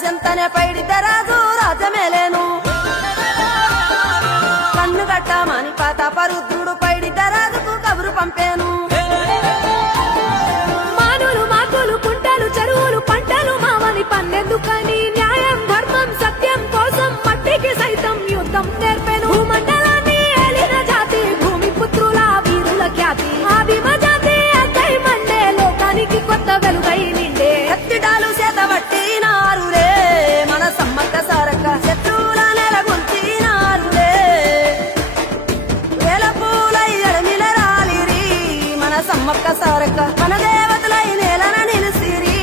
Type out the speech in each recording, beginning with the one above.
సెంతనే పైడితరాజు రాజమేలేను కన్ను గట్టమని పాతపరుద్రుడు పైడితరాజుకు కబురు పంపేను మానులు మాకులు కుంటలు చెరువులు పంటలు మామని పన్నెందుకని న్యాయం ధర్మం సత్యం కోసం మట్టికి సైతం యుద్ధం నేర్పెను భూమండలాన్ని ఏలిన జాతి భూమి పుత్రుల వీరుల ఖ్యాతి ఆదిమ జాతి అక్కై మండే లోకానికి కొత్త వెలుగై నిండే ఎత్తిడాలు చేతబట్టి నారులే మన సమ్మక్క సారక్క శత్రువుల నెలగొల్చినారులే వేల పూలై ఎడమిల రాలిరి మన సమ్మక్క సారక్క మన దేవతలై నేలన నిలిసిరి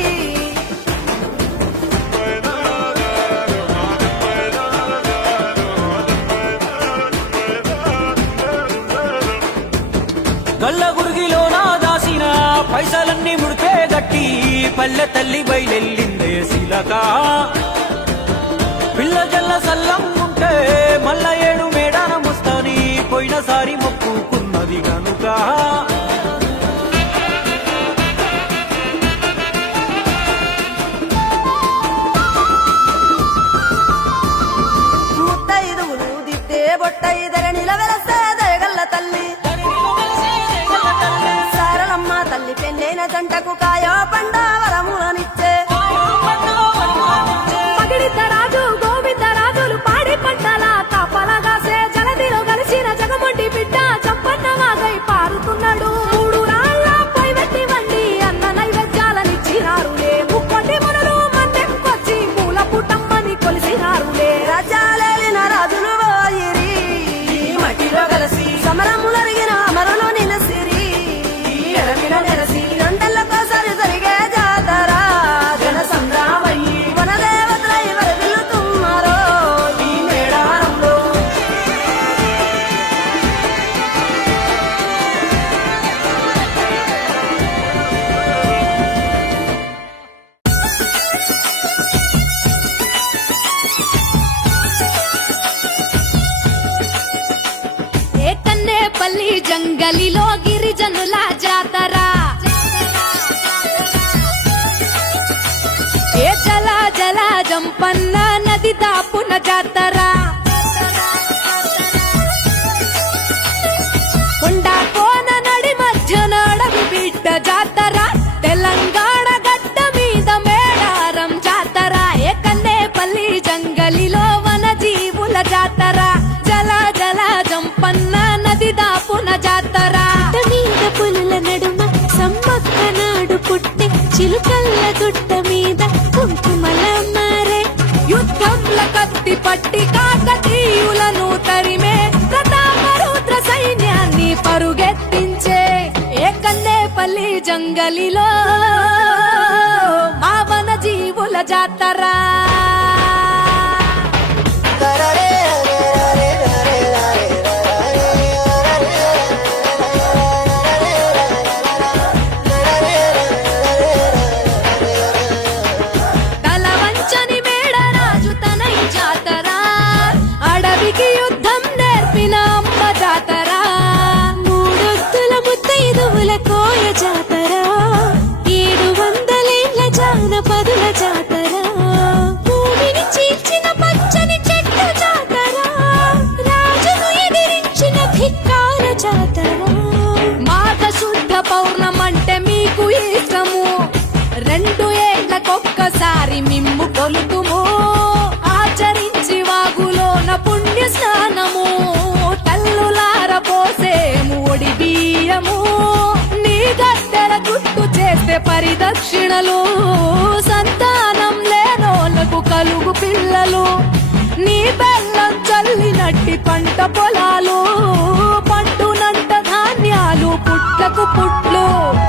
గల్ల గురిగిలోన దాసిన పైసలన్నీ ముడిపే గట్టి పల్లె తల్లి బయలెల్లిందే శిలక పిల్ల జల్ల సల్లం ఉంటే మల్ల ఏడు మేడాన ముస్తాని పోయినసారి మొక్కుకున్నది గనుక ముత్తైదువులు దిద్దే బొట్టైదర నిలవెలసే దయగల్ల తల్లి సారలమ్మ తల్లి పెళ్ళైన జంటకు కాయో పండ వరములనిచ్చే పగిడితరాజు గోవిందరాజులు పాడి పంటల కాపలగాసే జలదిలో కలిసిన జగమొండి బిడ్డ చంపన్న వాగై పారుతున్నాడు మూడు రాళ్లపై వెట్టి వండి అన్న నైవేద్యాలనిచ్చినారులే ముక్కొండి మునులు మందెంకొచ్చి పూల పుట్టమ్మని కొలిసినారులే రాజాలేలిన రాజులు పోయిరి మట్టిలో కలిసి సమరములరిగిన అమరులు నిలసిరి ఎడమిన నెరసి గంటలకోసారి జరిగే జాతర జన సంద్రామయ్యి వనదేవతలై వరదిల్లుతున్నారో ఈ మేడారంలో ఏ కన్నేపల్లి జంగలిలో గిరిజనుల జాతర ఏ జల జల జంప జంపన్న నది దాపున జాతర కొండా కోన నడి మధ్యన అడవి బిడ్డ జాతర తెలంగాణ గడ్డ మీద మేడారం జాతర ఏకన్నేపల్లి జంగలిలో వన జీవుల జాతర జల జల జంపన్న నది దాపున జాతర మీద పులుల నడుమ సమ్మక్క నాడు పుట్టే చిలుకల్ల గుట్ట మీద కుంకుమల మారే యుద్ధంల కత్తి పట్టి కాకతీయులను తరిమే ప్రతాపరుద్ర సైన్యాన్ని పరుగెత్తించే ఏకన్నేపల్లి జంగలిలో మా వన జీవుల జాతర తల వంచని మేడరాజు తనై జాతర అడవికి యుద్ధం నేర్పిన అమ్మ జాతర మూడొత్తుల ముత్తైదువుల కోయ జాతర 700 ఏళ్ల జానపదుల జాతర భూమిని చీల్చిన పచ్చని చెట్టు జాతర రాజును ఎదిరించిన ధిక్కార జాతర మాఘ శుద్ధ పౌర్ణమంటే మీకు ఇష్టము 2 ఏళ్లకొక్కసారి మిమ్ము కొలుతుము ఆచరించి వాగులోన పుణ్య స్నానము తల్లులార పోసేము ఒడి బియ్యము నీ గద్దెల గుర్తు చేస్తే పరిదక్షిణలు సంతానం లేనోళ్లకు కలుగు పిల్లలు నీ బెల్లం చల్లినట్టి పంట పొలాలు పండునంట ధాన్యాలు పుట్లకు పుట్లు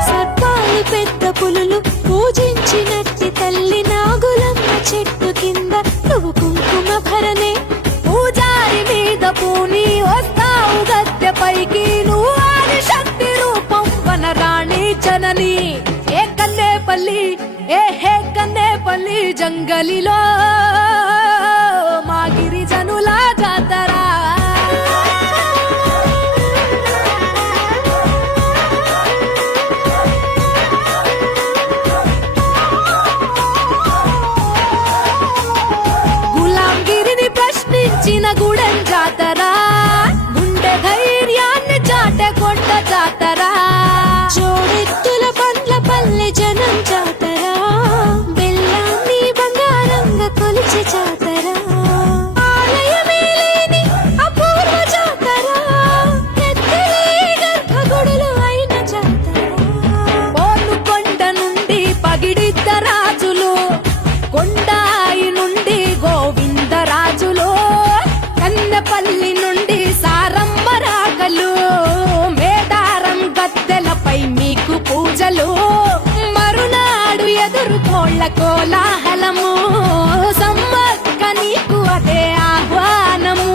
సర్పాలు పెద్ద పులులు పూజించినట్టి తల్లి నాగులమ్మ చెట్టు కింద నువ్వు కుంకుమ భరణే పూజారి మీద పూని వస్తావు గద్దె పైకి నువ్వు ఆది శక్తి రూపం వనరాణి జనని హే కన్నేపల్లి జంగలిలో మా గిరిజనుల జాతర గులాంగిరిని ప్రశ్నించిన గుడెం జాతర గుండె ధైర్యాన్ని చాటే కొండ జాతర జోడెత్తుల పండ్ల పల్లె జనం జాతర బెల్లాన్ని బంగారంగా కొలిచే జాతర ఆలయమే లేని అపూర్వ జాతర ఎత్తలే గర్భగుడులు అయిన జాతర కొండ నుండి పగిడిద్ద రాజులు కొండాయి నుండి గోవిందరాజులు కన్నెపల్లి నుండి సారమ్మ రాగలు మేడారం గద్దెలపై మీకు పూజలు మరునాడు ఎదుర్కోళ్ళ కోలాహలము సమ్మక్క నీకు అదే ఆహ్వానము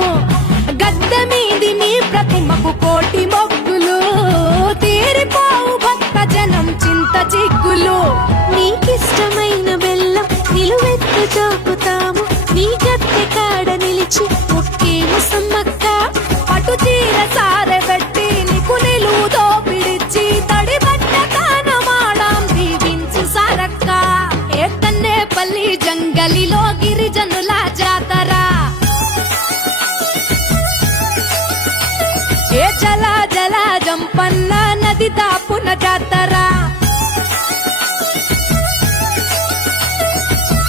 గద్దె మీది మీ ప్రతిమకు కోటి మొక్కులు తీరిపోవు భక్త జనం చింత చిక్కులు నీకిష్టమైన బెల్లం నిలువెత్తు చాపుతాము నీ గద్దె కాడ నిలిచి ఒక్కేము సమ్మక్క పట్టు చీర సారె పెట్టి నీకు నిలువుతో పిడిచి తడి బట్ట కానమాడాం దీవించు సారక్క ఏకన్నేపల్లి జంగలిలో గిరిజనుల జాతర ఏ జల జల జంపన్న నది దాపున జాతర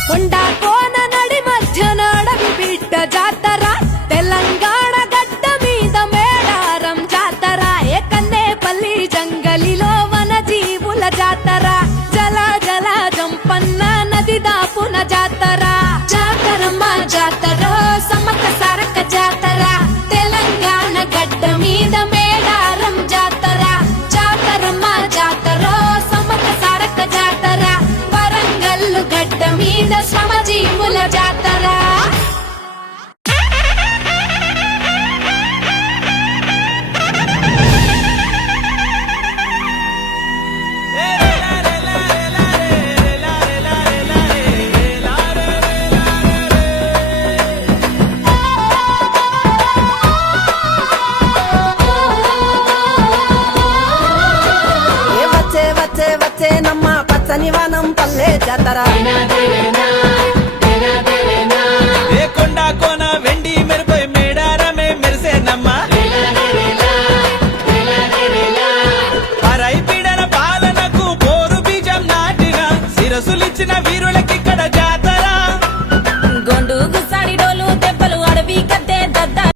కొండా కోన నడి మధ్యన అడవి బిడ్డ జాతర తెలంగాణ గడ్డ మీద మేడారం జాతర ఏకన్నేపల్లి జంగలిలో వన జీవుల జాతర జల జల జంపన్న నది దాపున జాతర జాతరమ్మ జాతర సమ్మక్క సారక్క జాతర తెలంగాణ గడ్డ మీద మేడారం జాతర జాతరమ్మ జాతర సమ్మక్క సారక్క జాతర వరంగల్లు గడ్డ మీద శ్రమజీవుల జాతర వచ్చే నమ్మ పచ్చని వనం పల్లె జాతర